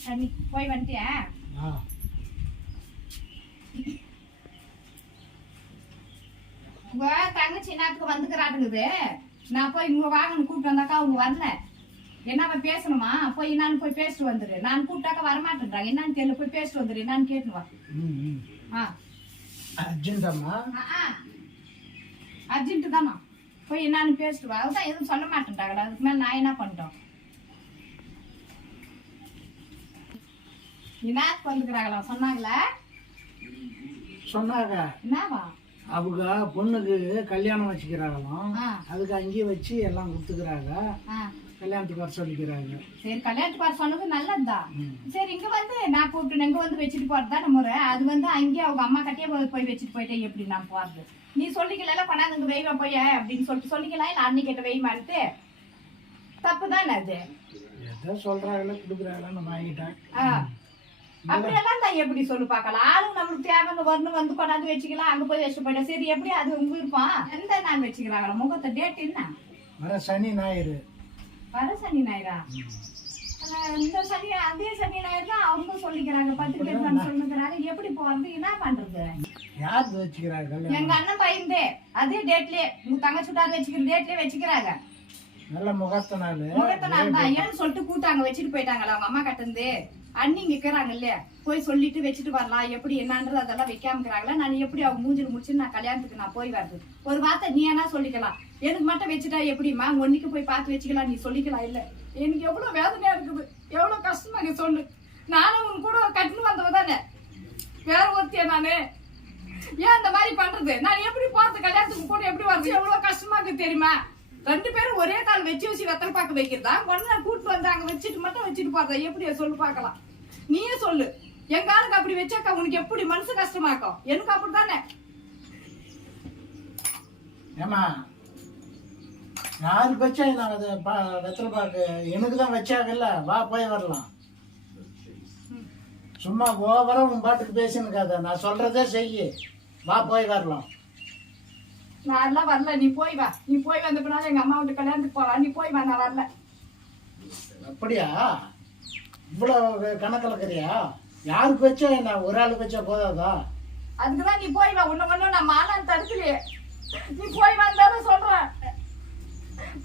தண்ணி போய் வந்துட்டியா உங்க தங்கச்சி நாட்டுக்கு வந்துக்கிறாட்டுங்குது நான் போய் இவங்க வாங்கன்னு கூப்பிட்டு வந்தாக்கா அவங்க வரல என்னவா பேசணுமா போய் நான் போய் பேசிட்டு வந்துரு நான் கூப்பிட்டாக்கா வரமாட்டேன்றாங்க என்னன்னு தெரியல போய் பேசிட்டு வந்துரு என்னன்னு கேட்டு வா ம் ஆ. அர்ஜென்ட்டாம்மா அர்ஜென்ட் தாம்மா போய் என்னன்னு பேசிட்டு வா. அதுதான் எதுவும் சொல்ல மாட்டேன்றாங்கடா. அதுக்கு மேல நான் என்ன பண்ணிட்டோம்? என்னத்துக்கு வந்துக்கிறாங்களா? சொன்னாங்களா? சொன்னாங்க. என்னவா அவங்க பொண்ணுக்கு கல்யாணம் வச்சுக்கிறாங்களாம். அதுக்கு அங்கேயே வச்சு எல்லாம் கொடுத்துக்கிறாங்க. கல்யாணத்துக்கு வர சொல்லிக்கிறாங்க. சரி கல்யாணத்துக்கு வர சொன்னது நல்லதுதான். சரி இங்க வந்து நான் கூப்பிட்டு இங்க வந்து வச்சுட்டு போறது முறை. அது வந்து அங்கேயே அவங்க அம்மா கட்டியே போய் வச்சுட்டு போயிட்டே எப்படி நான் போறது? நீ சொல்லிக்கல கொண்டாந்து இங்க வெய்வா போய் அப்படின்னு சொல்லிட்டு சொல்லிக்கலாம். இல்ல அன்னைக்கு கிட்ட வெய்மான்ட்டு தப்பு தானே அது? எதோ சொல்றாங்களே கொடுக்குறாங்களே நம்ம வாங்கிட்டேன். அப்படியெல்லாம் தான் எப்படி சொல்லு பார்க்கலாம். ஆளுங்க நம்மளுக்கு தேவைங்க வரணும் வந்து கொண்டாந்து வச்சுக்கலாம் அங்க போய் வச்சுட்டு போயிட்டா. சரி எப்படி அது உங்க விருப்பம்? எந்த நாள் வச்சுக்கிறாங்களா முகத்தை டேட் என்ன? வர சனி ஞாயிறு. வர சனி ஞாயிறா? இந்த சனி அதே சனி ஞாயிறு தான் அவங்க சொல்லிக்கிறாங்க. பத்து பேர் வந்து சொல்லுங்கிறாங்க எப்படி போறது? என்ன பண்றது? யார் வச்சுக்கிறாங்க எங்க அண்ணன் பையன்தே. அதே டேட்லயே உங்க தங்கச்சி விட்டாரு வச்சுக்கிற டேட்லயே வச்சுக்கிறாங்க. நல்ல முகத்த நாள். முகத்த நாள் தான். ஏன்னு சொல்லிட்டு கூட்டாங்க வச்சுட்டு போயிட்டாங்களா அவங்க அம்மா கட்டந்து அண்ணி அண்ணிங்க இருக்கிறாங்க இல்லையா போய் சொல்லிட்டு வச்சுட்டு வரலாம் எப்படி என்னன்றது அதெல்லாம் வைக்காம இருக்கிறாங்களா நான் எப்படி அவங்க மூஞ்சில் முடிச்சு நான் கல்யாணத்துக்கு நான் போய் வருது ஒரு வார்த்தை நீ என்ன சொல்லிக்கலாம். எனக்கு மட்டும் வச்சுட்டா எப்படிம்மா? ஒன்னைக்கு போய் பார்த்து வச்சுக்கலாம் நீ சொல்லிக்கலாம் இல்ல. எனக்கு எவ்வளவு வேதனையா இருக்குது. எவ்வளவு கஷ்டமா நீ சொல்லு. நானும் உன் கூட கட்டுன்னு வந்தவ தானே. வேற ஒருத்தியா நானு? ஏன் அந்த மாதிரி பண்றது? நான் எப்படி போறது? கல்யாணத்துக்கு கூட எப்படி வர்றது? எவ்வளவு கஷ்டமா இருக்கு தெரியுமா? ரெண்டு பேரும் ஒரே கால் வச்சு வச்சு வெத்தலை பாக்கு வைக்கிறதா? உடனே கூட்டு வந்து அங்க வச்சுட்டு மட்டும் வச்சுட்டு பார்த்தா எப்படி சொல்லு பார்க்கலாம். நீயே சொல்லு. எங்க ஆளுக்கு அப்படி வச்சாக்கா உனக்கு எப்படி மனசு கஷ்டமாக்கும் எனக்கு அப்படித்தானே? ஏமா யாருக்கு வச்சா நான் அது பா- வெத்தலை பாக்கு எனக்கு தான் வச்சாங்கல்ல வா போய் வரலாம். சும்மா ஓவரா உன் பாட்டுக்கு பேசினுக்காத நான் சொல்றதே செய்யு. வா போய் வரலாம். நான் எல்லாம் வரல நீ போய் வா. நீ போய் வந்த பின்னால எங்க அம்மா வீட்டு கல்யாணத்துக்கு போலாம் நீ போய் வா நான் வரல. அப்படியா? இவ்வளோ கணக்கிழக்கிறியா யாருக்கு வச்சா என்ன? ஒரு ஆளுக்கு வச்சா போதாதா? அதுக்குதான் நீ போய் வா. உன்ன ஒண்ணு நான் மாலான்னு தடுக்கலையே. நீ போய் வந்தாலும் சொல்றேன்.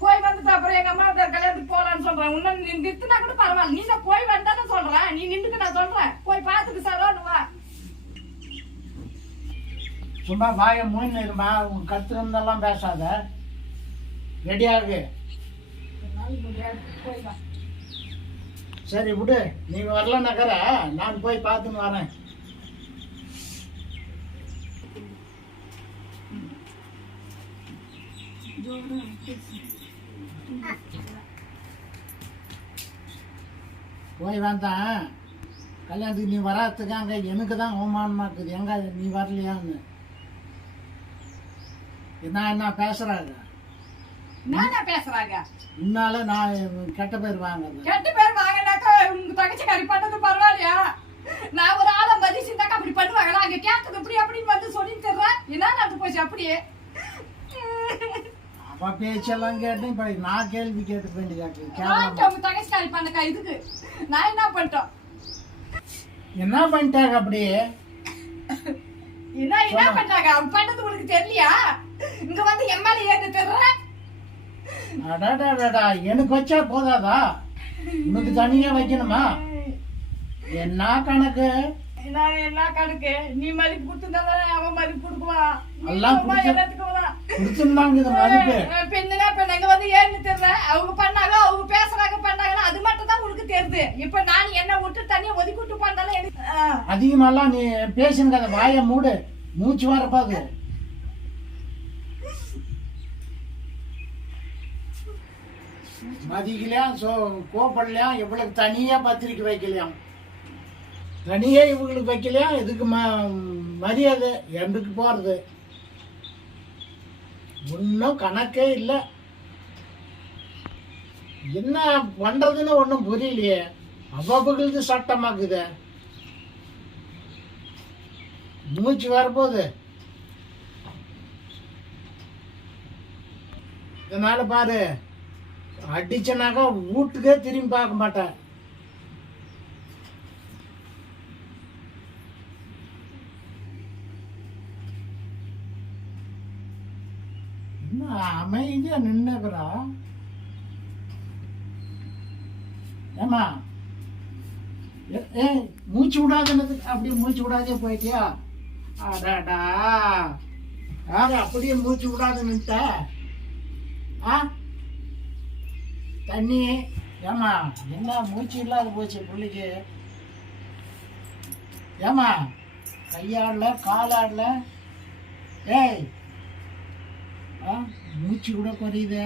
போய் வந்துட்டு அப்புறம் எங்க அம்மா வீட்டு கல்யாணத்துக்கு போலான்னு சொல்றேன். உன்ன நிறுத்தினா கூட பரவாயில்ல. நீ போய் வந்தாலும் சொல்றேன். நீ நின்றுக்கு நான் சொல்றேன். போய் பார்த்துட்டு சரவானு வா. சும்மா வாயை மூணு இருமா உன் கத்துருந்தெல்லாம் பேசாத. ரெடியாகு சரி விடு நீ நகர நான் போய் பார்த்துன்னு வரேன். போய் வந்தேன் கல்யாணத்துக்கு நீ வராதுக்காங்க எனக்கு தான் அவமானமா இருக்குது. எங்க நீ வரலையான்னு. என்ன என்ன பேசுறாங்க? என்னடா பேசுறாங்க? உன்னால நான் கெட்ட பேர் வாங்குறேன் கெட்ட பேர் வாங்கினாக்கா உங்க தங்கச்சி கறி பண்ணது பரவாயில்லையா? நான் ஒரு ஆளை மதிச்சுட்டாக்கா அப்படி பண்ணுவாங்களா? அங்க கேட்டது இப்படி அப்படின்னு வந்து சொல்லி தர்றேன் என்ன நடந்து போச்சு அப்படியே அப்பா பேச்செல்லாம் கேட்டேன் இப்போ நான் கேள்வி கேட்டு வேண்டியதாக்கு உங்க தங்கச்சி கறி பண்ணக்கா இதுக்கு. நான் என்ன பண்ணிட்டோம்? என்ன பண்ணிட்டாங்க அப்படியே? என்ன என்ன பண்றாங்க அவங்க பண்ணது உனக்கு தெரியலையா? இங்க வந்து எம்எல்ஏ ஏத்து தர்ற அடாடாடாடா எனக்கு வச்சா போதாதா? உனக்கு தனியா வைக்கணுமா? என்ன கணக்கு? நான் என்ன கணக்கு? நீ மதிப்பு கொடுத்துருந்தா அவன் மதிப்பு கொடுக்குவான். எல்லாம். கொடுத்துருந்தாங்க இது மதிப்பு. பெண்ணுனா பெண் எங்க வந்து ஏன்னு தெரியல அவங்க பண்ணாங்க அவங்க பேசுறாங்க பண்ணாங்கன்னா அது மட்டும் தான் உனக்கு தெரியுது. இப்ப நான் என்ன விட்டு தனியா ஒதுக்கி விட்டு பண்ணாலும் அதிகமாலாம் நீ பேசுங்க அதை வாயை மூடு. மூச்சு வரப்பாது மதிக்கலையாம் சோ கோப்படலையாம் இவளுக்கு தனியா பத்திரிக்கை வைக்கலையாம். தனியா இவங்களுக்கு வைக்கலையாம் இதுக்கு ம மரியாதை? எண்டுக்கு போறது? ஒன்றும் கணக்கே இல்லை. என்ன பண்றதுன்னு ஒன்றும் புரியலையே. அவ்வளவுக்கு சட்டமாக்குதே. மூச்சு வரப்போகுது. இதனால பாரு அடிச்சனாக்கா வீட்டுக்கே திரும்பி பார்க்க மாட்டேன் அமைதியா நின்னுக்குறா ஏமா ஏ மூச்சு விடாதுன்னு அப்படியே மூச்சு விடாதே போயிட்டியா? அடாடா. யாரு அப்படியே மூச்சு விடாதுன்னுட்ட ஆ? தண்ணி ஏமா என்ன மூச்சு இல்லாத போச்சு பிள்ளைக்கு? ஏமா கையாடல காலாடல? ஏய் ஆ மூச்சு கூட குறையுது.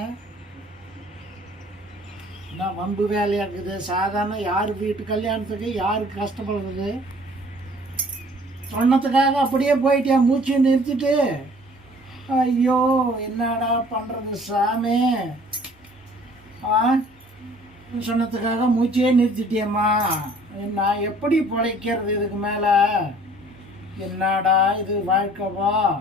என்ன வம்பு வேலையா இருக்குது? சாதாரண யார் வீட்டு கல்யாணத்துக்கு யாருக்கு கஷ்டப்படுறது? சொன்னதுக்காக அப்படியே போயிட்டேன் மூச்சு நிறுத்திட்டு? ஐயோ என்னடா பண்றது சாமி? சொன்னதுக்காக மூச்சையே நிறுத்திட்டியம்மா. நான் எப்படி பிழைக்கிறது இதுக்கு மேலே? என்னடா இது வாழ்க்கைவா?